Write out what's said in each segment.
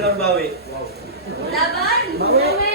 lang bawi. Laban! Bawi!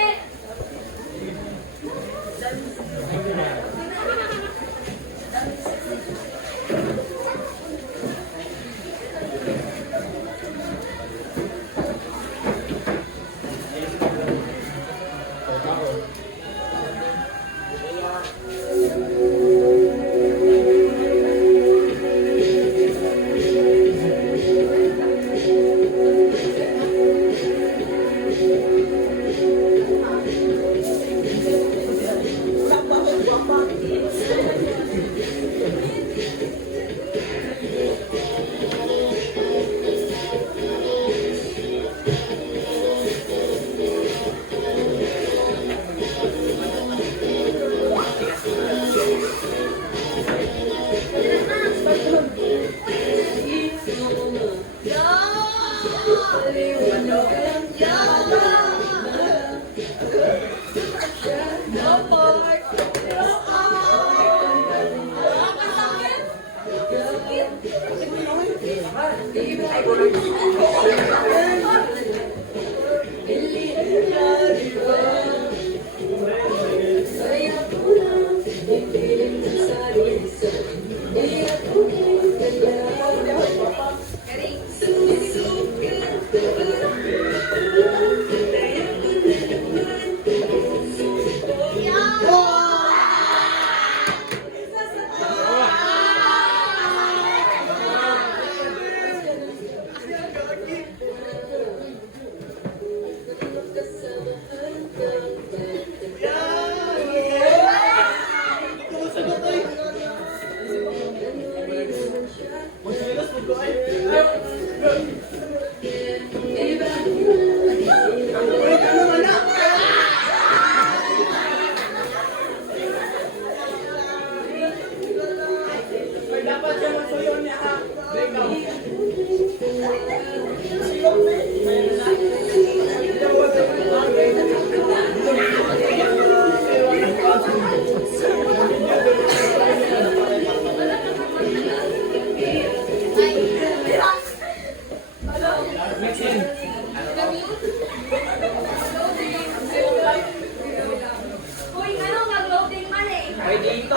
Uy, ano, nag-loading man eh. Ay, dito.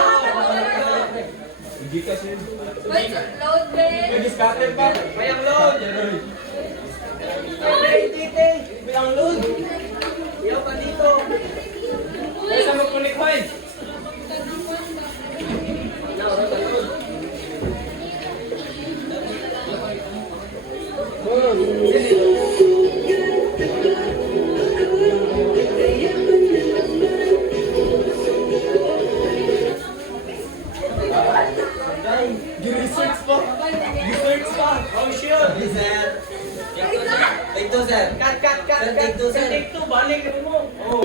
Hindi kasi. Uy, load din. May discarte pa. May ang load. Ay, tite. May ang load. Iyaw pa dito. Ay, sa magkulik ko eh. Research pa. Research pa. Oh, sure. Sir. Take two, sir. Cut. Take two, sir. Take two. Balik mo. Oh.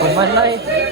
Pagman na eh.